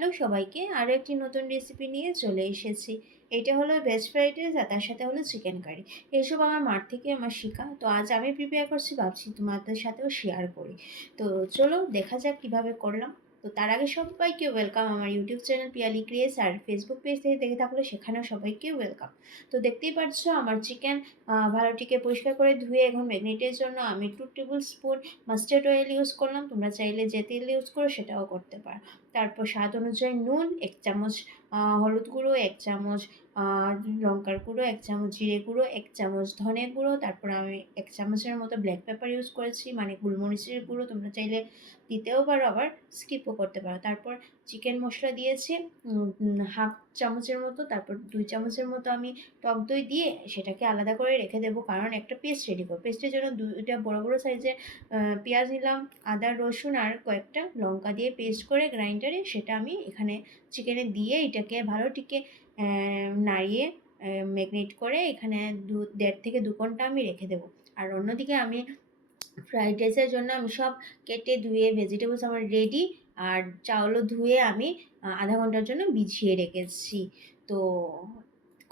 Hello সবাইকে, আরও একটি নতুন রেসিপি নিয়ে চলে এসেছি। এটা হলো ভেজ ফ্রাইড রাইস আর তার সাথে হলো চিকেন কারি। এসব আমার মার থেকে আমার শেখা। তো আজ আমি প্রিপেয়ার করছি, ভাবছি তোমাদের সাথেও শেয়ার করি। তো চলো দেখা যাক কিভাবে করলাম। তো তার আগে সবাইকে ওয়েলকাম আমার ইউটিউব চ্যানেল পিয়ালি ক্রিয়েস, আর ফেসবুক পেজ থেকে দেখে থাকলে সেখানেও সবাইকে ওয়েলকাম। তো দেখতেই পাচ্ছ আমার চিকেন ভালোটিকে পরিষ্কার করে ধুয়ে এখন ম্যাগনেটের জন্য আমি 2 table spoon mustard oil use করলাম। তোমরা চাইলে যে তেল ইউজ করো সেটাও করতে পারো। তারপর স্বাদ অনুযায়ী নুন, 1 চামচ হলুদ গুঁড়ো, 1 চামচ লঙ্কার গুঁড়ো, 1 চামচ জিরে গুঁড়ো, 1 চামচ ধনে গুঁড়ো, তারপর আমি 1 চামচের মতো ব্ল্যাক পেপার ইউজ করেছি, মানে গোলমরিচের গুঁড়ো। তোমরা চাইলে দিতেও পারো, আবার স্কিপও করতে পারো। তারপর চিকেন মশলা দিয়েছি 1/2 চামচের মতো। তারপর 2 চামচের মতো আমি টক দই দিয়ে সেটাকে আলাদা করে রেখে দেবো, কারণ একটা পেস্ট রেডি করবো। পেস্টের জন্য 2টা বড় বড় সাইজের পেঁয়াজ নিলাম, আদা রসুন আর কয়েকটা লঙ্কা দিয়ে পেস্ট করে গ্রাইন্ডারে সেটা আমি এখানে চিকেনে দিয়ে এটাকে ভালোটিকে নাড়িয়ে ম্যাগনেট করে এখানে 1.5 থেকে 2 ঘন্টা আমি রেখে দেবো। আর অন্যদিকে আমি ফ্রাইড রাইসের জন্য আমি সব কেটে ধুয়ে ভেজিটেবলস আমার রেডি, আর চাউলও ধুয়ে আমি আধা ঘন্টার জন্য ভিজিয়ে রেখেছি। তো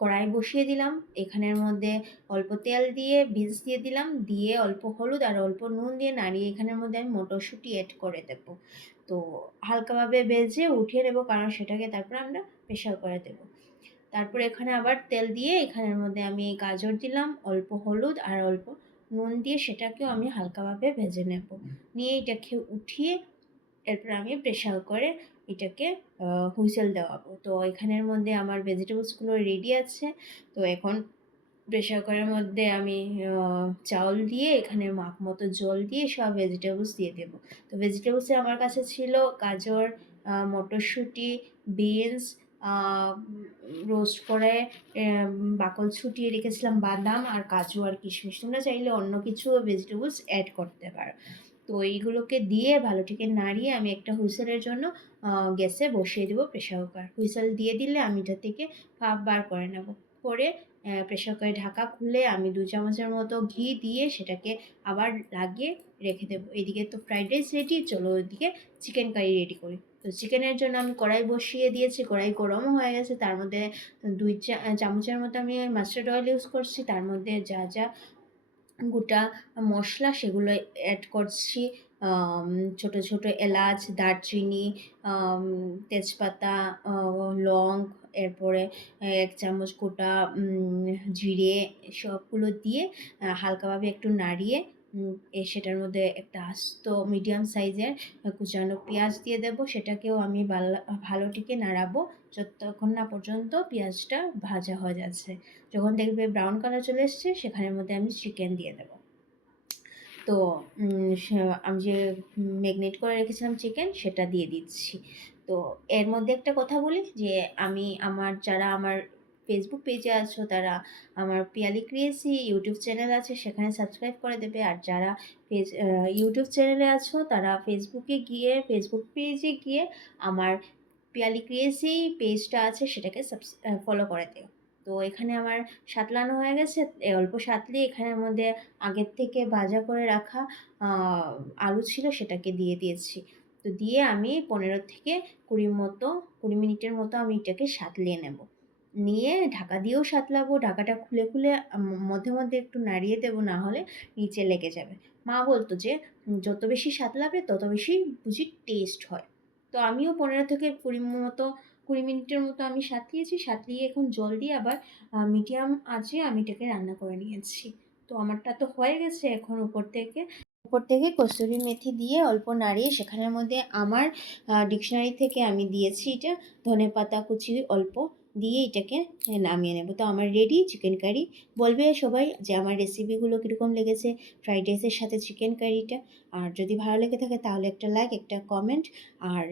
কড়াই বসিয়ে দিলাম, এখানের মধ্যে অল্প তেল দিয়ে বিনস দিয়ে দিলাম, দিয়ে অল্প হলুদ আর অল্প নুন দিয়ে নাড়িয়ে এখানের মধ্যে আমি মটরশুঁটি অ্যাড করে দেবো। তো হালকাভাবে ভেজে উঠিয়ে নেবো, কারণ সেটাকে তারপর আমরা প্রেশার করে দেবো। তারপর এখানে আবার তেল দিয়ে এখানের মধ্যে আমি গাজর দিলাম, অল্প হলুদ আর অল্প নুন দিয়ে সেটাকেও আমি হালকাভাবে ভেজে নেব। নিয়ে এটাকে উঠিয়ে এরপর আমি প্রেশার করে এটাকে হুইসেল দেওয়াবো। তো এখানের মধ্যে আমার ভেজিটেবলসগুলো রেডি আছে। তো এখন প্রেশার কুকারের মধ্যে আমি চাউল দিয়ে এখানে মাপ মতো জল দিয়ে সব ভেজিটেবলস দিয়ে দেবো। তো ভেজিটেবলসে আমার কাছে ছিল গাজর, মটরশুঁটি, বিনস, রোস্ট করে বাকল ছুটিয়ে রেখেছিলাম বাদাম আর কাজু আর কিশমিশ। তোমরা চাইলে অন্য কিছু ভেজিটেবলস অ্যাড করতে পারো। তো এইগুলোকে দিয়ে ভালোটিকে নাড়িয়ে আমি একটা হুইসেলের জন্য গ্যাসে বসিয়ে দেবো প্রেশার কুকার। হুইসেল দিয়ে দিলে আমি এটা থেকে ভাপ বার করে নেব। করে প্রেশার কুকারে ঢাকা খুলে আমি 2 চামচের মতো ঘি দিয়ে সেটাকে আবার লাগিয়ে রেখে দেবো। এদিকে তো ফ্রাইড রাইস রেডি, চলো ওইদিকে চিকেন কারি রেডি করি। তো চিকেনের জন্য আমি কড়াই বসিয়ে দিয়েছি, কড়াই গরমও হয়ে গেছে। তার মধ্যে 2 চামচের মতো আমি মাস্টার্ড অয়েল ইউজ করছি। তার মধ্যে যা যা গোটা মশলা সেগুলো অ্যাড করছি, ছোট ছোট এলাচ, দারচিনি, তেজপাতা, লং, এরপরে 1 চামচ গোটা জিরে, সবগুলো দিয়ে হালকাভাবে একটু নাড়িয়ে সেটার মধ্যে একটা আস্ত মিডিয়াম সাইজের কুচানো পেঁয়াজ দিয়ে দেবো। সেটাকেও আমি ভালোটিকে নাড়াবো যতক্ষণ না পর্যন্ত পেঁয়াজটা ভাজা হয়ে যাচ্ছে। যখন দেখবে ব্রাউন কালার চলে এসছে সেখানের মধ্যে আমি চিকেন দিয়ে দেবো। তো আমি যে ম্যাগনেট করে রেখেছিলাম চিকেন সেটা দিয়ে দিচ্ছি। তো এর মধ্যে একটা কথা বলি যে আমি যারা আমার ফেসবুক পেজে আছো তারা আমার পিয়ালি ক্রিয়েসি ইউটিউব চ্যানেল আছে, সেখানে সাবস্ক্রাইব করে দেবে। আর যারা ইউটিউব চ্যানেলে আছো তারা ফেসবুক পেজে গিয়ে আমার পিয়ালি ক্রিয়েসি পেজটা আছে সেটাকে ফলো করে দিও। তো এখানে আমার সাতলানো হয়ে গেছে। অল্প সাতলিয়ে এখানের মধ্যে আগের থেকে ভাজা করে রাখা আলু ছিল সেটাকে দিয়ে দিয়েছি। তো দিয়ে আমি 15 থেকে 20 মিনিটের মতো আমি এটাকে সাতলিয়ে নেব। নিয়ে ঢাকা দিয়েও সাতলাবো। ঢাকাটা খুলে খুলে মধ্যে মধ্যে একটু নাড়িয়ে দেবো, না হলে নিচে লেগে যাবে। মা বলতো যে যত বেশি সাতলাবে তত বেশি বুঝি টেস্ট হয়। তো আমিও 15 থেকে 20 মিনিটের মতো আমি সাতলিয়ে এখন জল দিয়ে আবার মিডিয়াম আঁচে আমি এটাকে রান্না করে নিয়েছি। তো আমারটা তো হয়ে গেছে। এখন উপর থেকে কসুরি মেথি দিয়ে অল্প নাড়িয়ে সেখানের মধ্যে আমার ডিকশনারি থেকে আমি দিয়েছি এটা ধনেপাতা কুচি অল্প দিয়ে এটাকে নামিয়ে নেব। তো আমার রেডি চিকেন কারি। বলবে সবাই যে আমার রেসিপিগুলো কীরকম লেগেছে, ফ্রাইড রাইসের সাথে চিকেন কারিটা। আর যদি ভালো লেগে থাকে তাহলে একটা লাইক, একটা কমেন্ট, আর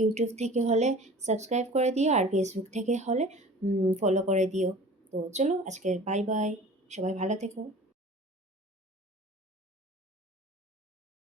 ইউটিউব থেকে হলে সাবস্ক্রাইব করে দিও, আর ফেসবুক থেকে হলে ফলো করে দিও। তো চলো আজকে বাই বাই, সবাই ভালো থেকো।